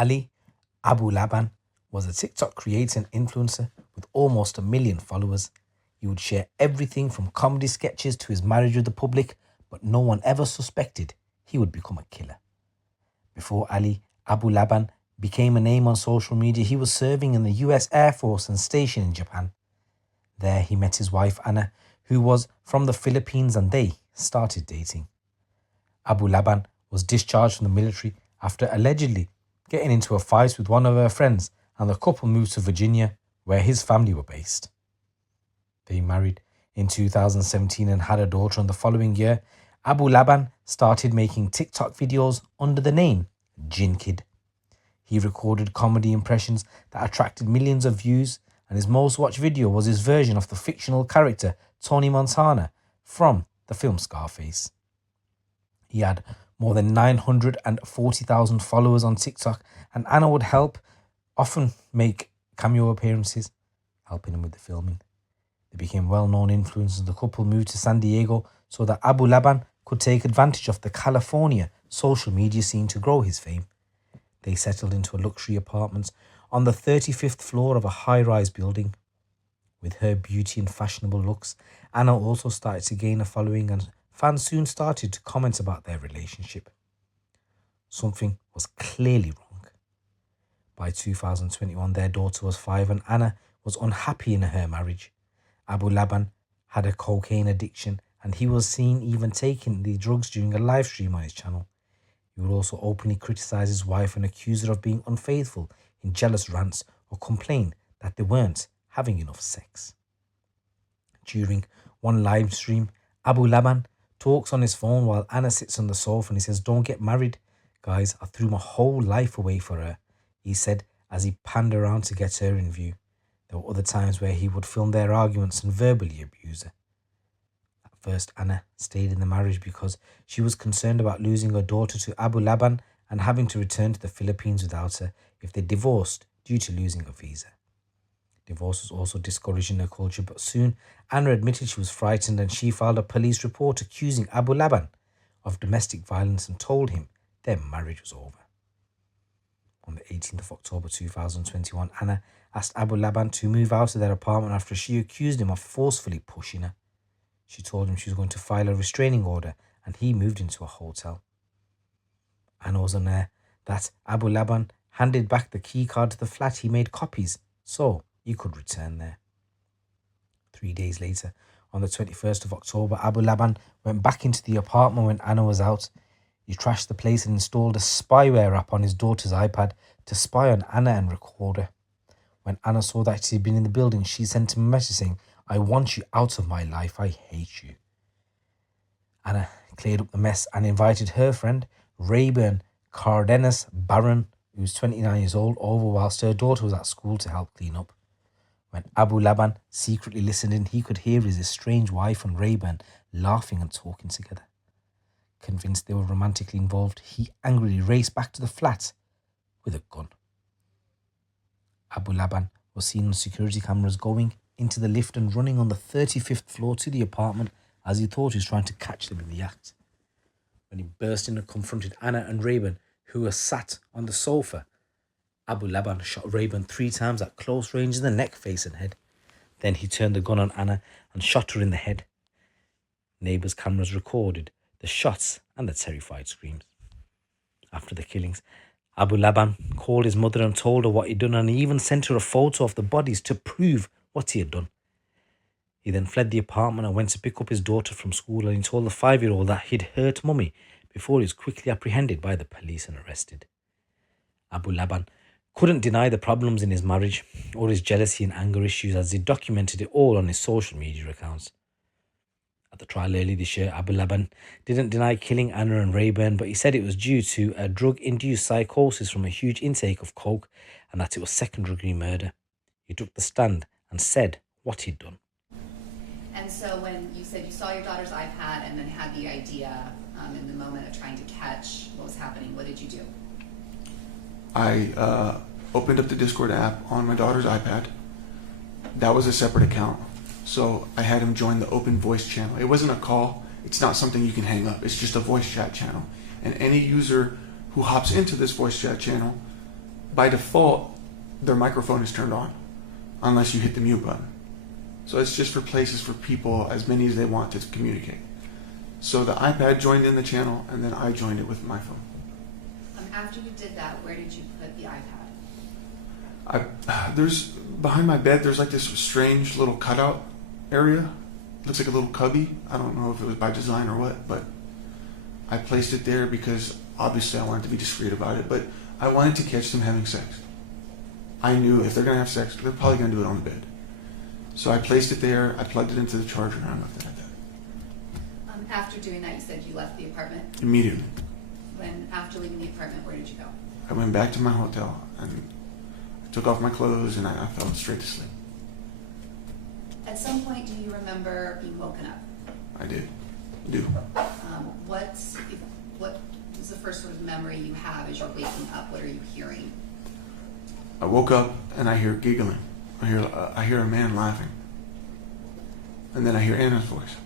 Ali Abulaban was a TikTok creator and influencer with almost 1 million followers. He would share everything from comedy sketches to his marriage with the public, but no one ever suspected he would become a killer. Before Ali Abulaban became a name on social media, he was serving in the US Air Force and stationed in Japan. There he met his wife Ana, who was from the Philippines, and they started dating. Abulaban was discharged from the military after allegedly getting into a fight with one of her friends, and the couple moved to Virginia, where his family were based. They married in 2017 and had a daughter, and the following year, Abulaban started making TikTok videos under the name JinnKid. He recorded comedy impressions that attracted millions of views, and his most watched video was his version of the fictional character Tony Montana from the film Scarface. He had more than 940,000 followers on TikTok, and Ana would often make cameo appearances, helping him with the filming. They became well-known influencers. The couple moved to San Diego so that Abulaban could take advantage of the California social media scene to grow his fame. They settled into a luxury apartment on the 35th floor of a high-rise building. With her beauty and fashionable looks, Ana also started to gain a following, and fans soon started to comment about their relationship. Something was clearly wrong. By 2021, their daughter was 5 and Ana was unhappy in her marriage. Abulaban had a cocaine addiction, and he was seen even taking the drugs during a live stream on his channel. He would also openly criticize his wife and accuse her of being unfaithful in jealous rants or complain that they weren't having enough sex. During one live stream, Abulaban talks on his phone while Ana sits on the sofa, and he says, "Don't get married, guys. I threw my whole life away for her," he said as he panned around to get her in view. There were other times where he would film their arguments and verbally abuse her. At first, Ana stayed in the marriage because she was concerned about losing her daughter to Abulaban and having to return to the Philippines without her if they divorced due to losing a visa. Divorce was also discouraged in her culture, but soon Ana admitted she was frightened, and she filed a police report accusing Abulaban of domestic violence and told him their marriage was over. On the 18th of October 2021, Ana asked Abulaban to move out of their apartment after she accused him of forcefully pushing her. She told him she was going to file a restraining order, and he moved into a hotel. Ana was unaware that Abulaban handed back the key card to the flat he made copies so he could return there. 3 days later, on the 21st of October, Abulaban went back into the apartment when Ana was out. He trashed the place and installed a spyware app on his daughter's iPad to spy on Ana and record her. When Ana saw that he had been in the building, she sent him a message saying, "I want you out of my life. I hate you." Ana cleared up the mess and invited her friend, Rayburn Barron, who was 29 years old, over whilst her daughter was at school to help clean up. When Abulaban secretly listened in, he could hear his estranged wife and Rayburn laughing and talking together. Convinced they were romantically involved, he angrily raced back to the flat with a gun. Abulaban was seen on security cameras going into the lift and running on the 35th floor to the apartment as he thought he was trying to catch them in the act. When he burst in and confronted Ana and Rayburn, who were sat on the sofa, Abulaban shot Rayburn 3 times at close range in the neck, face and head. Then he turned the gun on Ana and shot her in the head. Neighbours' cameras recorded the shots and the terrified screams. After the killings, Abulaban called his mother and told her what he'd done, and he even sent her a photo of the bodies to prove what he had done. He then fled the apartment and went to pick up his daughter from school, and he told the 5-year-old that he'd hurt Mummy before he was quickly apprehended by the police and arrested. Abulaban couldn't deny the problems in his marriage or his jealousy and anger issues, as he documented it all on his social media accounts. At the trial early this year, Abulaban didn't deny killing Ana and Rayburn, but he said it was due to a drug-induced psychosis from a huge intake of coke and that it was second-degree murder. He took the stand and said what he'd done. And so when you said you saw your daughter's iPad and then had the idea in the moment of trying to catch what was happening, what did you do? I opened up the Discord app on my daughter's iPad. That was a separate account. So I had him join the open voice channel. It wasn't a call. It's not something you can hang up. It's just a voice chat channel. And any user who hops into this voice chat channel by default, their microphone is turned on, unless you hit the mute button. So it's just for places for people, as many as they want to communicate. So the iPad joined in the channel, and then I joined it with my phone. After you did that, where did you put the iPad? There's behind my bed. There's like this strange little cutout area. Looks like a little cubby. I don't know if it was by design or what, but I placed it there because obviously I wanted to be discreet about it. But I wanted to catch them having sex. I knew if they're gonna have sex, they're probably gonna do it on the bed. So I placed it there. I plugged it into the charger, and I left it at that. After doing that, you said you left the apartment. Immediately. After leaving the apartment, where did you go? I went back to my hotel and I took off my clothes and I fell straight to sleep. At some point, do you remember being woken up? I do. What is the first sort of memory you have as you're waking up? What are you hearing? I woke up and I hear giggling. I hear a man laughing. And then I hear Anna's voice.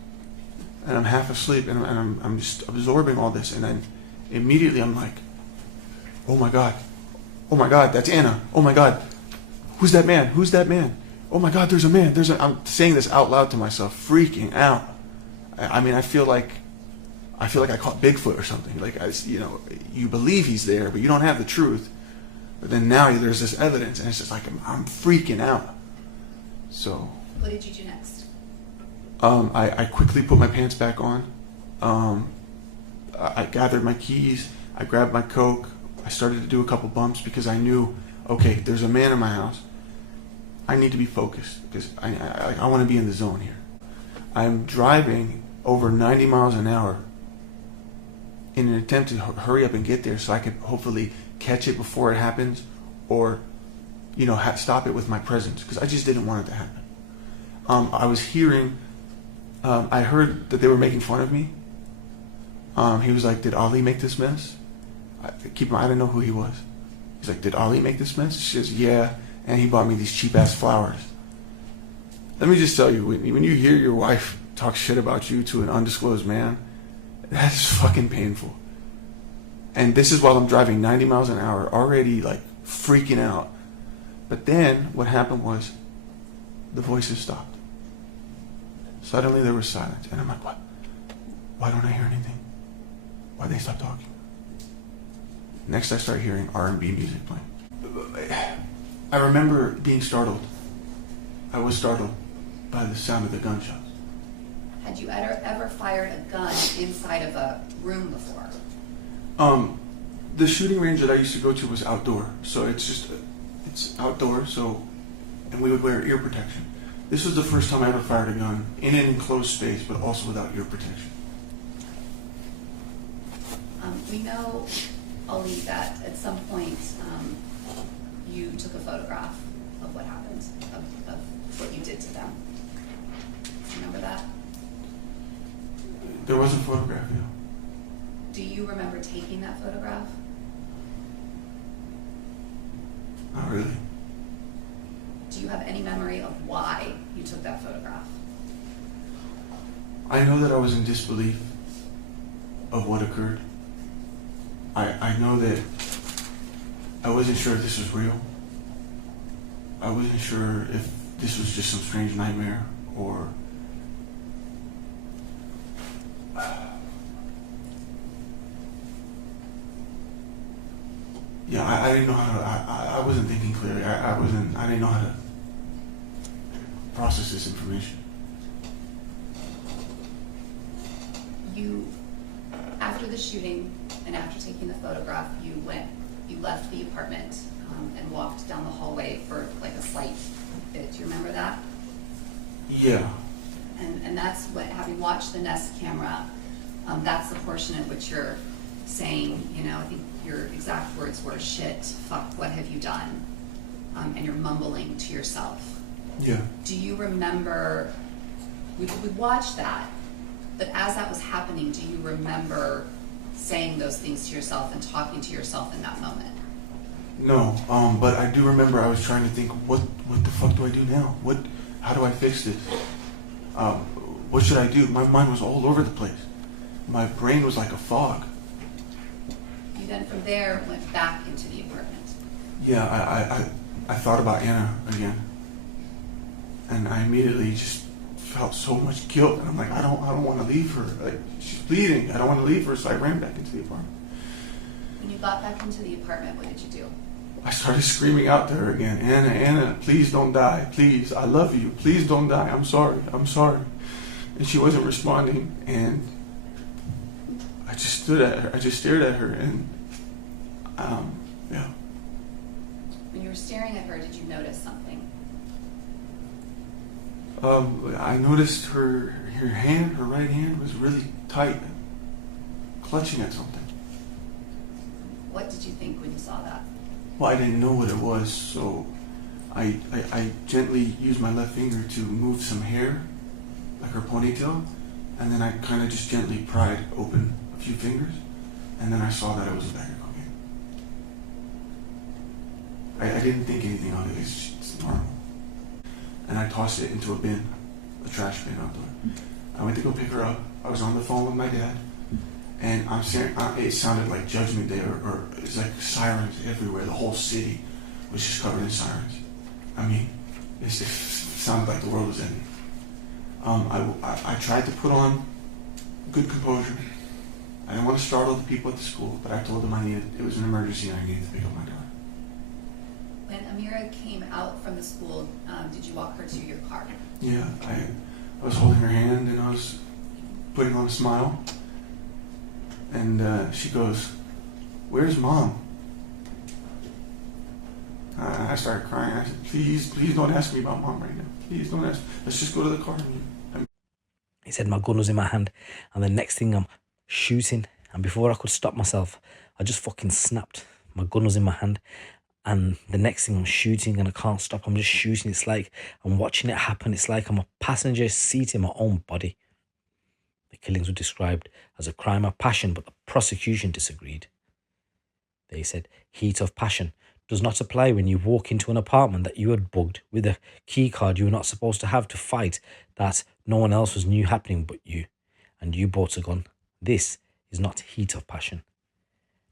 And I'm half asleep and I'm just absorbing all this, and then immediately I'm like, oh my God, that's Anna. Oh my God, who's that man? Oh my God, there's a man. I'm saying this out loud to myself, freaking out. I mean, I feel like I caught Bigfoot or something. Like, you believe he's there, but you don't have the truth. But then now there's this evidence, and it's just like I'm freaking out. So. What did you do next? I quickly put my pants back on. I gathered my keys. I grabbed my Coke. I started to do a couple bumps because I knew, okay, there's a man in my house. I need to be focused because I want to be in the zone here. I'm driving over 90 miles an hour in an attempt to hurry up and get there so I could hopefully catch it before it happens, or stop it with my presence, because I just didn't want it to happen. I was hearing, I heard that they were making fun of me. He was like, did Ali make this mess? I didn't know who he was. He's like, did Ali make this mess? She says, yeah, and he bought me these cheap ass flowers. Let me just tell you, when you hear your wife talk shit about you to an undisclosed man, that's fucking painful. And this is while I'm driving 90 miles an hour, already like freaking out. But then what happened was the voices stopped. Suddenly there was silence, and I'm like, what? Why don't I hear anything? Why'd they stop talking? Next I start hearing R&B music playing. I remember being startled. I was startled by the sound of the gunshots. Had you ever fired a gun inside of a room before? The shooting range that I used to go to was outdoor, so it's outdoor, and we would wear ear protection. This was the first time I ever fired a gun in an enclosed space, but also without ear protection. We know, Ali, that at some point you took a photograph of what happened, of what you did to them. Remember that? There was a photograph, yeah. Do you remember taking that photograph? Not really. Do you have any memory of why you took that photograph? I know that I was in disbelief of what occurred. I know that I wasn't sure if this was real. I wasn't sure if this was just some strange nightmare or... Yeah, I didn't know how to, I wasn't thinking clearly. I didn't know how to process this information. After the shooting and after taking the photograph, you left the apartment and walked down the hallway for like a slight bit. Do you remember that? Yeah. And that's what, having watched the Nest camera, that's the portion at which you're saying, I think your exact words were, shit, fuck, what have you done? And you're mumbling to yourself. Yeah. Do you remember, we watched that, but as that was happening, do you remember saying those things to yourself and talking to yourself in that moment? No, but I do remember I was trying to think, what the fuck do I do now? How do I fix this? What should I do? My mind was all over the place. My brain was like a fog. You then from there went back into the apartment. Yeah, I thought about Ana again, and I immediately just felt so much guilt. And I'm like, I don't want to leave her. Like, she's bleeding. I don't want to leave her. So I ran back into the apartment. When you got back into the apartment, what did you do? I started screaming out to her again, Ana, please don't die. Please, I love you. Please don't die. I'm sorry. And she wasn't responding, and I just stood at her. I just stared at her, and yeah. When you were staring at her, did you notice something? I noticed her hand, her right hand, was really tight, clutching at something. What did you think when you saw that? Well, I didn't know what it was, so I gently used my left finger to move some hair, like her ponytail, and then I kind of just gently pried open a few fingers, and then I saw that it was a bag of cocaine. I didn't think anything of it. It's normal. And I tossed it into a bin, a trash bin out there. I went to go pick her up. I was on the phone with my dad, and I'm saying it sounded like Judgment Day, or it's like sirens everywhere. The whole city was just covered in sirens. I mean, it sounded like the world was ending. I tried to put on good composure. I didn't want to startle the people at the school, but I told them it was an emergency and I needed to pick up my daughter. When Amira came out from the school, did you walk her to your car? Yeah, I was holding her hand and I was putting on a smile. And she goes, "Where's Mom?" I started crying. I said, please don't ask me about Mom right now. Please don't ask. Let's just go to the car. He said my gun was in my hand, and the next thing I'm shooting, and before I could stop myself, I just fucking snapped. My gun was in my hand, and the next thing I'm shooting, and I can't stop. I'm just shooting. It's like I'm watching it happen. It's like I'm a passenger seat in my own body. The killings were described as a crime of passion, but the prosecution disagreed. They said heat of passion does not apply when you walk into an apartment that you had bugged with a key card you were not supposed to have to fight that no one else was knew happening but you, and you bought a gun. This is not heat of passion.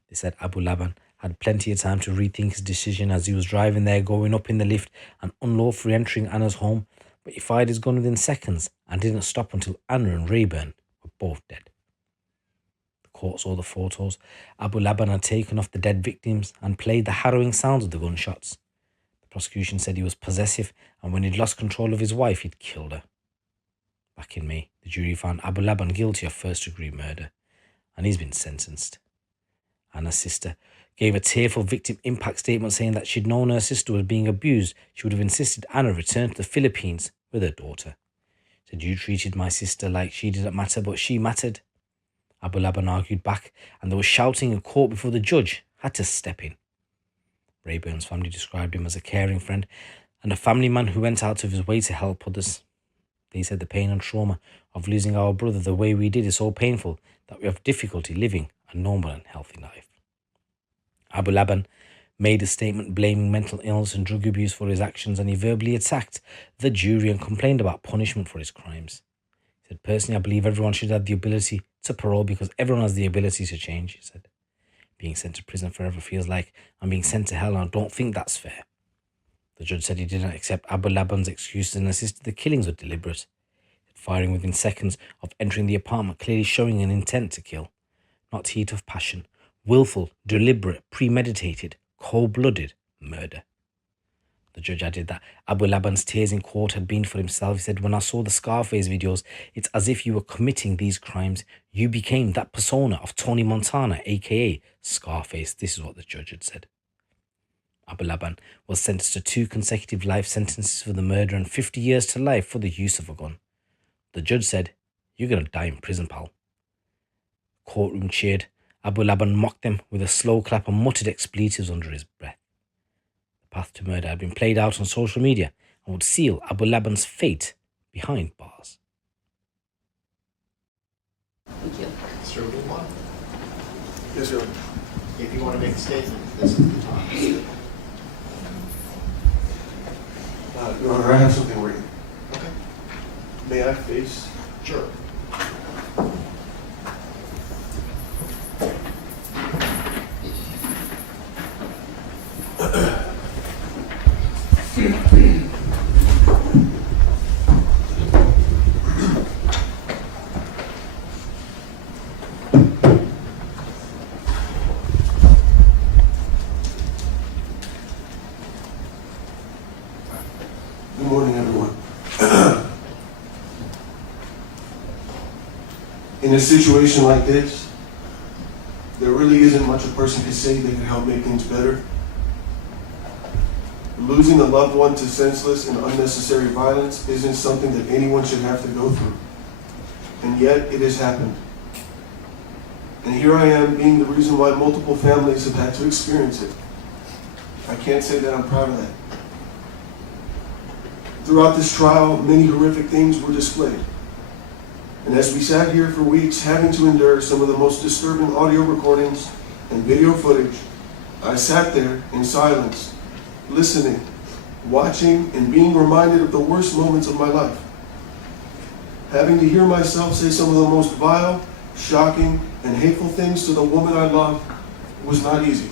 They said Abulaban had plenty of time to rethink his decision as he was driving there, going up in the lift and unlawfully entering Anna's home, but he fired his gun within seconds and didn't stop until Ana and Rayburn were both dead. Court saw the photos Abulaban had taken of the dead victims and played the harrowing sounds of the gunshots. The prosecution said he was possessive, and when he'd lost control of his wife, he'd killed her. Back in May, the jury found Abulaban guilty of first-degree murder, and he's been sentenced. Anna's sister gave a tearful victim impact statement saying that she'd known her sister was being abused. She would have insisted Ana return to the Philippines with her daughter. She said, "You treated my sister like she didn't matter, but she mattered." Abulaban argued back, and there was shouting in court before the judge had to step in. Rayburn's family described him as a caring friend and a family man who went out of his way to help others. They said the pain and trauma of losing our brother the way we did is so painful that we have difficulty living a normal and healthy life. Abulaban made a statement blaming mental illness and drug abuse for his actions, and he verbally attacked the jury and complained about punishment for his crimes. He said, "Personally, I believe everyone should have the ability to parole because everyone has the ability to change," he said. "Being sent to prison forever feels like I'm being sent to hell, and I don't think that's fair." The judge said he didn't accept Abulaban's excuses and insisted the killings were deliberate. Firing within seconds of entering the apartment, clearly showing an intent to kill. Not heat of passion. Willful, deliberate, premeditated, cold-blooded murder. The judge added that Abulaban's tears in court had been for himself. He said, "When I saw the Scarface videos, it's as if you were committing these crimes. You became that persona of Tony Montana, aka Scarface." This is what the judge had said. Abulaban was sentenced to 2 consecutive life sentences for the murder and 50 years to life for the use of a gun. The judge said, "You're going to die in prison, pal." The courtroom cheered. Abulaban mocked them with a slow clap and muttered expletives under his breath. The path to murder had been played out on social media and would seal Abulaban's fate behind bars. Thank you. Sir, move on. Yes, sir. If you want to make a statement, this is the time. Your Honor, I have something for you. Okay. May I face? Sure. In a situation like this, there really isn't much a person can say that can help make things better. Losing a loved one to senseless and unnecessary violence isn't something that anyone should have to go through. And yet, it has happened. And here I am being the reason why multiple families have had to experience it. I can't say that I'm proud of that. Throughout this trial, many horrific things were displayed. And as we sat here for weeks having to endure some of the most disturbing audio recordings and video footage, I sat there in silence, listening, watching, and being reminded of the worst moments of my life. Having to hear myself say some of the most vile, shocking, and hateful things to the woman I loved was not easy.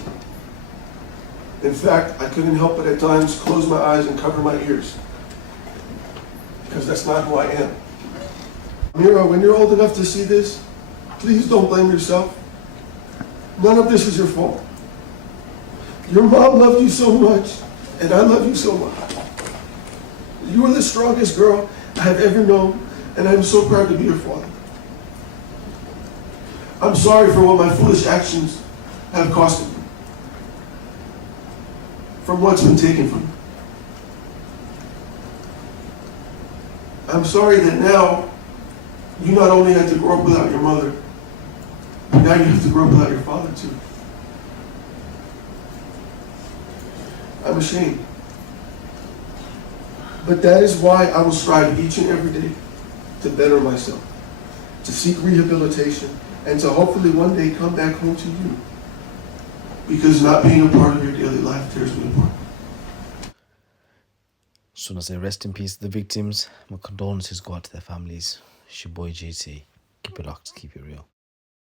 In fact, I couldn't help but at times close my eyes and cover my ears, because that's not who I am. Mira, when you're old enough to see this, please don't blame yourself. None of this is your fault. Your mom loved you so much, and I love you so much. You are the strongest girl I have ever known, and I'm so proud to be your father. I'm sorry for what my foolish actions have costed you, from what's been taken from you. I'm sorry that now you not only had to grow up without your mother, but now you have to grow up without your father too. I'm ashamed. But that is why I will strive each and every day to better myself, to seek rehabilitation, and to hopefully one day come back home to you. Because not being a part of your daily life tears me apart. Just want to say rest in peace to the victims. My condolences go out to their families. It's your boy JT. Keep it locked, keep it real.